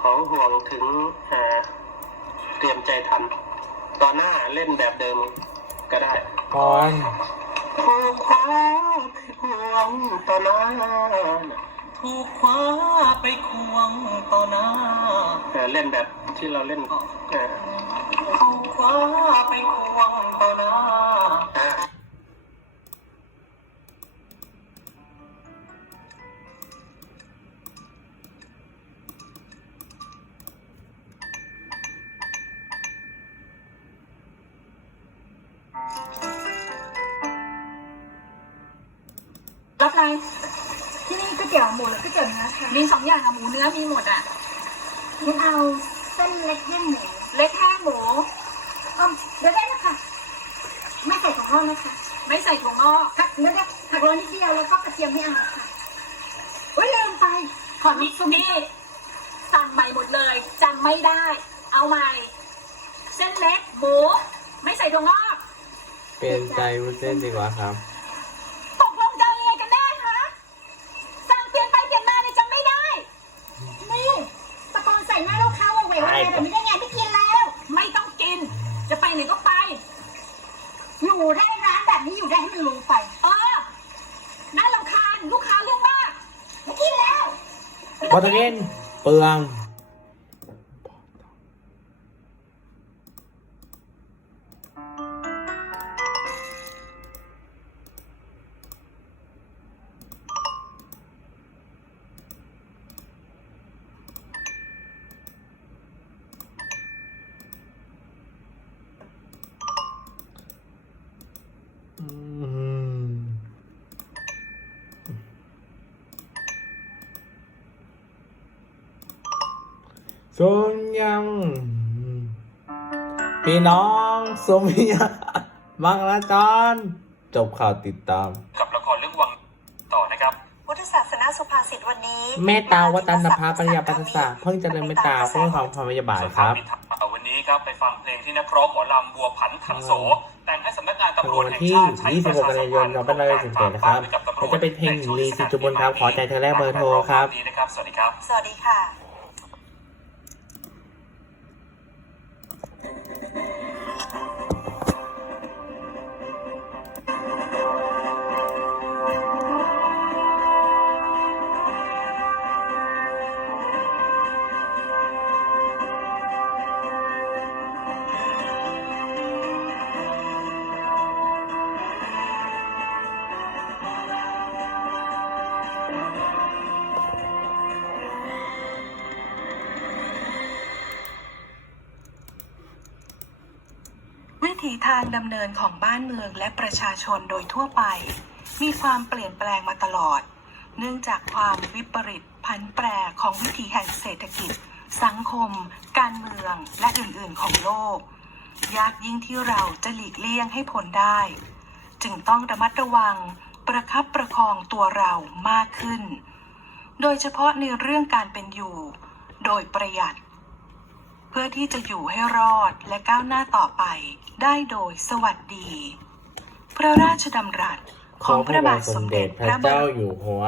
ของห่วงถึงเอ่อเตรียมใจทำตอนหน้าเล่นแบบเดิมก็ได้พอนถูกคว้าไปควงต่อหน้าถูกคว้าไปควงต่อหน้าเอ่อเล่นแบบที่เราเล่นเอ่อถูกคว้าไปควงต่อหน้า ที่นี่ก๋วยเตี๋ยวหมูหรือก๋วยเตี๋ยวเนื้อค่ะมีสองอย่างอะหมูเนื้อมีหมดอะงั้นเอาเส้นเล็กแห้งหมูเล็กแห้งหมูเออเดี๋ยวได้นะคะไม่ใส่ของห้องนะคะไม่ใส่ถั่วงอกผักเดี๋ยวได้ผักร้อนนิดเดียวแล้วก็กระเทียมไม่เอาค่ะโอ้ยลืมไป ขอนี่น้ำซุปนี่สั่งใหม่หมดเลยจำไม่ได้ เอาใหม่ เส้นเล็กหมูไม่ใส่ถั่วงอก เปลี่ยนใจวุ้นเส้นดีกว่าครับ แบบนี้ได้ไงไม่กินแล้ว ไม่ต้องกิน จะไปไหนก็ไป อยู่ได้ร้านแบบนี้อยู่ได้ให้มันรู้ไป เออน่ารำคาญลูกค้าเรื่องมากไม่กินแล้วพอตะเกนเปลือง อืมส่วนยังพี่น้องสมยาบังละจอนจบข่าวติดตาม กับละครเรื่องวังต่อนะครับพุทธศาสนาสุภาษิตวันนี้เมตตาวัตนภาปัญญาปัสสะเพิ่งเจริญเมตตาเพื่อความความพยาบาทครับวันนี้ ครับไปฟังเพลงที่นักร้องหมอลำบัวผันถังโสแต่งให้สำนักงานเป็นตำรวจวันแห่งที่ชาติใช้ประ26ชากันสัยามยพันนธ์2547นะครับและจะเป็นเพลงหญิงลีสิจุบุญครับขอใจเธอแรกเบอร์โทรครับนี้นะครับสวัสดีครับ สวัสดีค่ะ ถีทางดำเนินของบ้านเมืองและประชาชนโดยทั่วไป มีความเปลี่ยนแปลงมาตลอด เนื่องจากความวิปริตผันแปรของวิถีแห่งเศรษฐกิจ สังคม การเมืองและอื่นๆของโลก ยากยิ่งที่เราจะหลีกเลี่ยงให้พ้นได้ จึงต้องระมัดระวังประคับประคองตัวเรามากขึ้น โดยเฉพาะในเรื่องการเป็นอยู่ โดยประหยัด เพื่อที่จะอยู่ให้รอดและก้าวหน้าต่อไป ได้โดยสวัสดี พระราชดำรัสของพระบาทสมเด็จพระเจ้าอยู่หัว